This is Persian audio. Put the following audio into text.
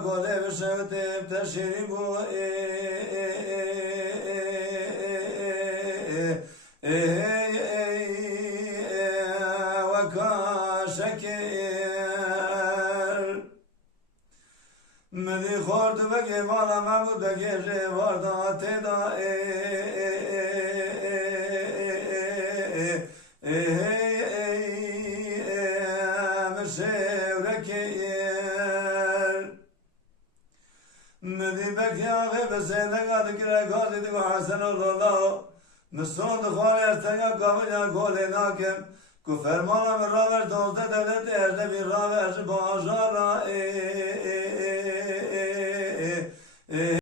گله بشوتم تشیری بو وکاشکر مدی خورد بگی مالا مبود بگی جواردا تدا مدی بگی آقای بسیده گره گازی دیگو حسن الله نسون دخواری از تنگا کامل گولی ناکم که فرمانم راور دوزده دولت ارده بی راور با آجارا